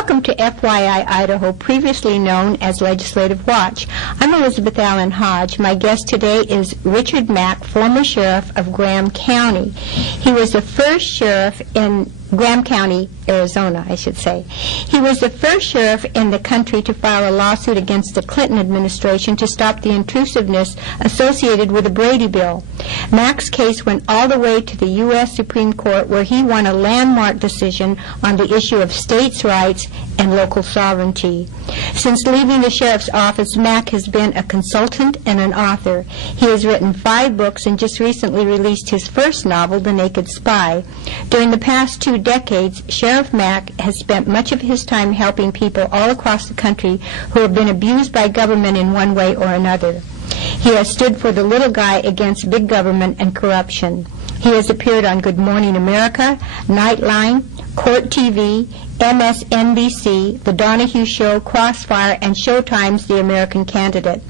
Welcome to FYI Idaho, previously known as Legislative Watch. I'm Elizabeth Allan Hodge. My guest today is Richard Mack, former sheriff of Graham County. He was the first sheriff in Graham County, Arizona, I should say. He was the first sheriff in the country to file a lawsuit against the Clinton administration to stop the intrusiveness associated with the Brady Bill. Mack's case went all the way to the U.S. Supreme Court, where he won a landmark decision on the issue of states' rights and local sovereignty. Since leaving the sheriff's office, Mack has been a consultant and an author. He has written 5 books and just recently released his first novel, The Naked Spy. During the past 2 decades, Sheriff Mack has spent much of his time helping people all across the country who have been abused by government in one way or another. He has stood for the little guy against big government and corruption. He has appeared on Good Morning America, Nightline, Court TV, MSNBC, The Donahue Show, Crossfire, and Showtime's The American Candidate.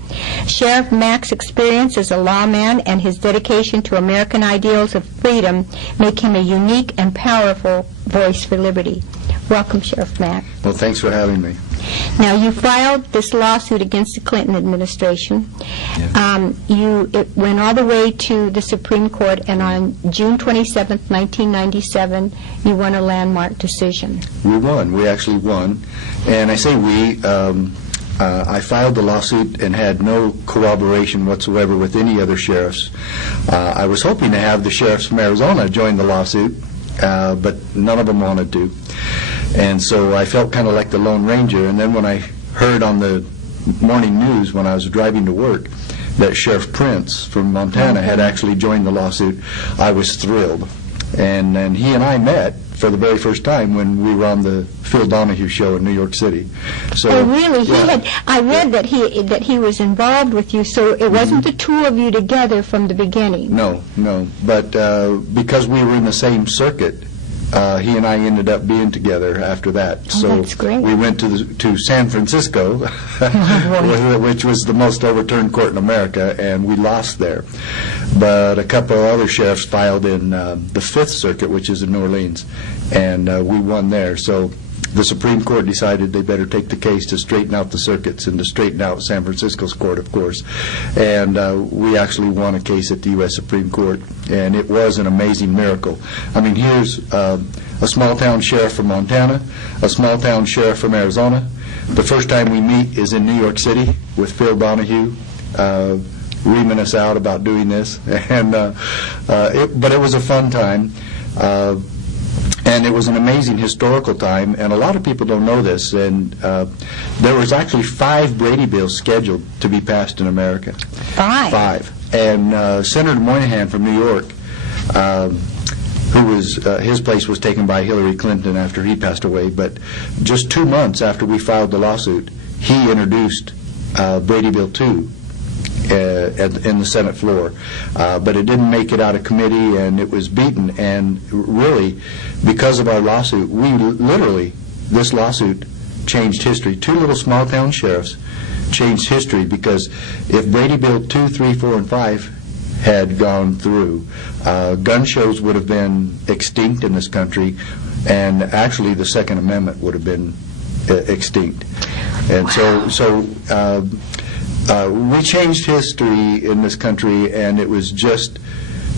Sheriff Mack's experience as a lawman and his dedication to American ideals of freedom make him a unique and powerful voice for liberty. Welcome, Sheriff Mack. Well, thanks for having me. Now, you filed this lawsuit against the Clinton administration. Yeah. It went all the way to the Supreme Court, and on June 27th, 1997, you won a landmark decision. We won. We actually won. And I say we. I filed the lawsuit and had no corroboration whatsoever with any other sheriffs. I was hoping to have the sheriffs from Arizona join the lawsuit, but none of them wanted to. And so I felt kind of like the Lone Ranger. And then when I heard on the morning news when I was driving to work that Sheriff Prince from Montana had actually joined the lawsuit, I was thrilled. And then he and I met for the very first time when we were on the Phil Donahue show in New York City. So, oh, really? Yeah. I read that he was involved with you, so it wasn't the two of you together from the beginning. No. But because we were in the same circuit, he and I ended up being together after that. Oh, so that's great. We went to San Francisco, which was the most overturned court in America, and we lost there. But a couple of other sheriffs filed in the Fifth Circuit, which is in New Orleans, and we won there. So the Supreme Court decided they better take the case to straighten out the circuits and to straighten out San Francisco's court, of course. And we actually won a case at the U.S. Supreme Court, and it was an amazing miracle. I mean, here's a small-town sheriff from Montana, a small-town sheriff from Arizona. The first time we meet is in New York City with Phil Donahue, reaming us out about doing this. And but it was a fun time. And it was an amazing historical time, and a lot of people don't know this, and there was actually 5 Brady bills scheduled to be passed in America. 5. And Senator Moynihan from New York, who was, his place was taken by Hillary Clinton after he passed away, but just 2 months after we filed the lawsuit, he introduced Brady Bill 2. In the Senate floor, but it didn't make it out of committee, and it was beaten. And really, because of our lawsuit, this lawsuit changed history. 2 little small-town sheriffs changed history, because if Brady Bill 2, 3, 4, and 5 had gone through, gun shows would have been extinct in this country, and actually the Second Amendment would have been extinct. And wow. We changed history in this country, and it was just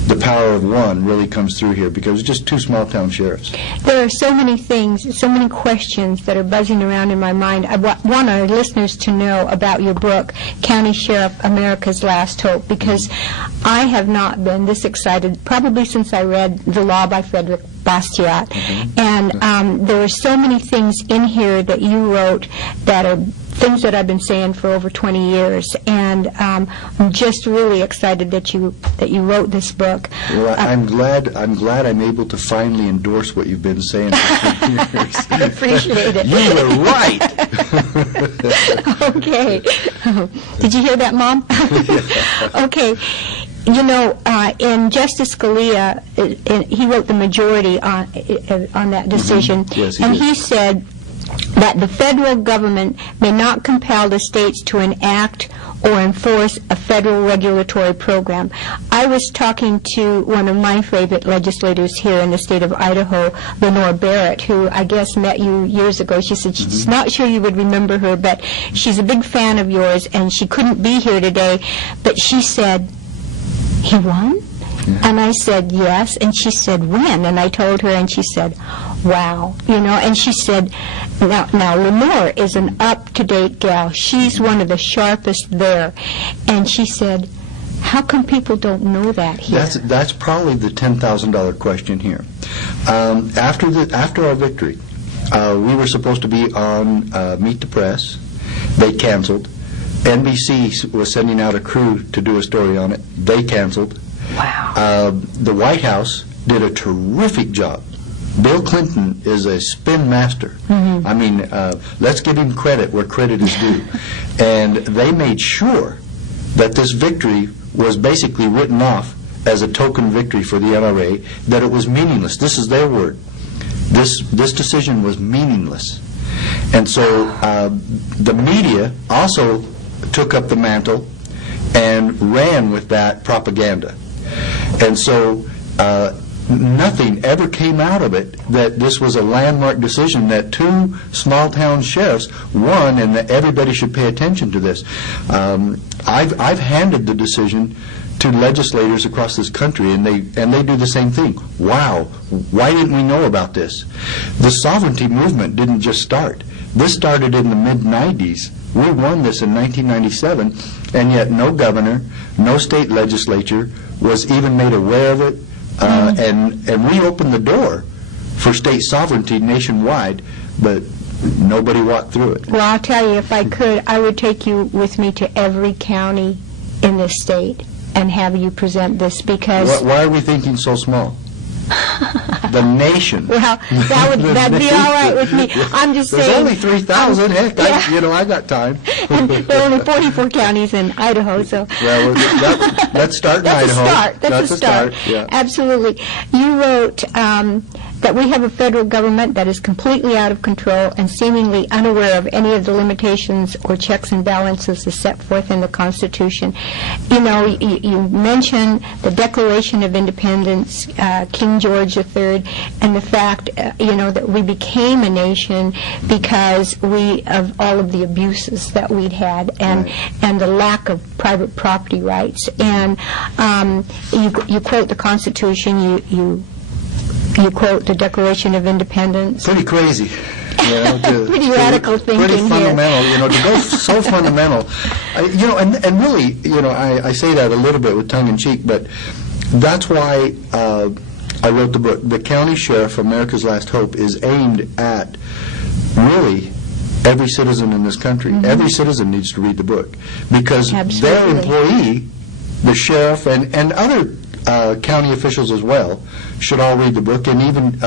the power of one really comes through here, because it was just 2 small-town sheriffs. There are so many things, so many questions that are buzzing around in my mind. I want our listeners to know about your book, County Sheriff, America's Last Hope, because I have not been this excited probably since I read The Law by Frederick Bastiat. Mm-hmm. And there are so many things in here that you wrote that are things that I've been saying for over 20 years, and I'm just really excited that you wrote this book. Well, I'm glad I'm able to finally endorse what you've been saying for 20 years. I appreciate it. You were right. Okay. Did you hear that, Mom? Okay. You know, in Justice Scalia, he wrote the majority on that decision, mm-hmm. Yes, and did. he said that the federal government may not compel the states to enact or enforce a federal regulatory program. I was talking to one of my favorite legislators here in the state of Idaho, Lenore Barrett, who I guess met you years ago. She said she's not sure you would remember her, but she's a big fan of yours, and she couldn't be here today. But she said, he won? Yeah. And I said, yes. And she said, when? And I told her, and she said, wow. And she said, now Lenore is an up-to-date gal. She's one of the sharpest there. And she said, how come people don't know that here? That's probably the $10,000 question here. After our victory, we were supposed to be on Meet the Press. They canceled. NBC was sending out a crew to do a story on it. They canceled. Wow. The White House did a terrific job. Bill Clinton is a spin master. Mm-hmm. I mean, let's give him credit where credit is due. And they made sure that this victory was basically written off as a token victory for the NRA, that it was meaningless. This is their word. This decision was meaningless. And so the media also took up the mantle and ran with that propaganda. And so nothing ever came out of it that this was a landmark decision, that two small-town sheriffs won, and that everybody should pay attention to this. I've handed the decision to legislators across this country, and they do the same thing. Wow, why didn't we know about this? The sovereignty movement didn't just start. This started in the mid-'90s. We won this in 1997, and yet no governor, no state legislature was even made aware of it. And we opened the door for state sovereignty nationwide, but nobody walked through it. Well, I'll tell you, if I could, I would take you with me to every county in this state and have you present this, because... Why are we thinking so small? The nation. Well, that'd be all right with me. I'm just saying... There's only 3,000. Heck, yeah. I got time. And there are only 44 counties in Idaho, so... Well, let's start in Idaho. That's a start. Yeah. Absolutely. You wrote that we have a federal government that is completely out of control and seemingly unaware of any of the limitations or checks and balances as set forth in the Constitution. You mentioned the Declaration of Independence, King George III, and the fact, that we became a nation because of all of the abuses that we'd had, and the lack of private property rights. And you quote the Constitution, you quote the Declaration of Independence. Pretty crazy. Pretty radical thinking pretty fundamental, here. To go so fundamental. And really, I say that a little bit with tongue in cheek, but that's why I wrote the book. The County Sheriff, America's Last Hope, is aimed at really every citizen in this country. Mm-hmm. Every citizen needs to read the book, because their employee, the sheriff, and other county officials as well, should all read the book, and even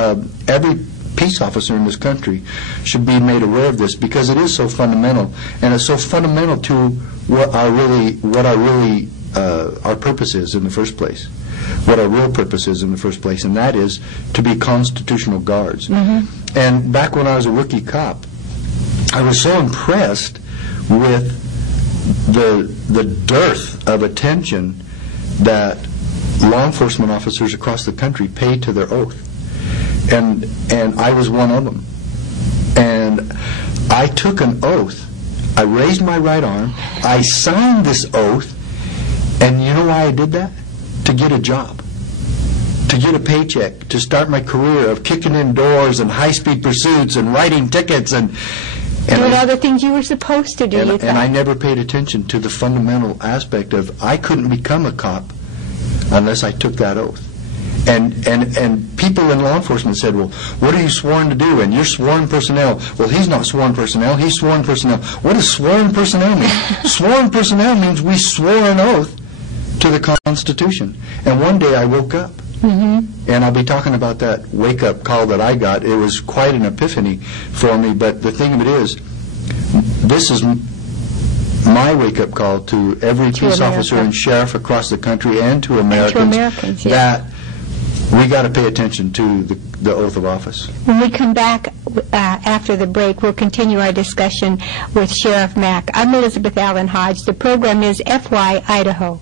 every peace officer in this country should be made aware of this, because it is so fundamental, and it's so fundamental to what our purpose is in the first place, what our real purpose is in the first place, and that is to be constitutional guards. Mm-hmm. And back when I was a rookie cop, I was so impressed with the dearth of attention that law enforcement officers across the country pay to their oath, and I was one of them. And I took an oath. I raised my right arm. I signed this oath, and you know why I did that? To get a job, to get a paycheck, to start my career of kicking in doors and high-speed pursuits and writing tickets and doing other things you were supposed to do. And I never paid attention to the fundamental aspect of I couldn't become a cop unless I took that oath. And people in law enforcement said, well, what are you sworn to do? And you're sworn personnel. Well, he's not sworn personnel. He's sworn personnel. What does sworn personnel mean? Sworn personnel means we swore an oath to the Constitution. And one day I woke up. Mm-hmm. And I'll be talking about that wake-up call that I got. It was quite an epiphany for me. But the thing of it is, this is my wake-up call to every peace officer and sheriff across the country, and to Americans, that We got to pay attention to the oath of office. When we come back after the break, we'll continue our discussion with Sheriff Mack. I'm Elizabeth Allan Hodge. The program is FY Idaho.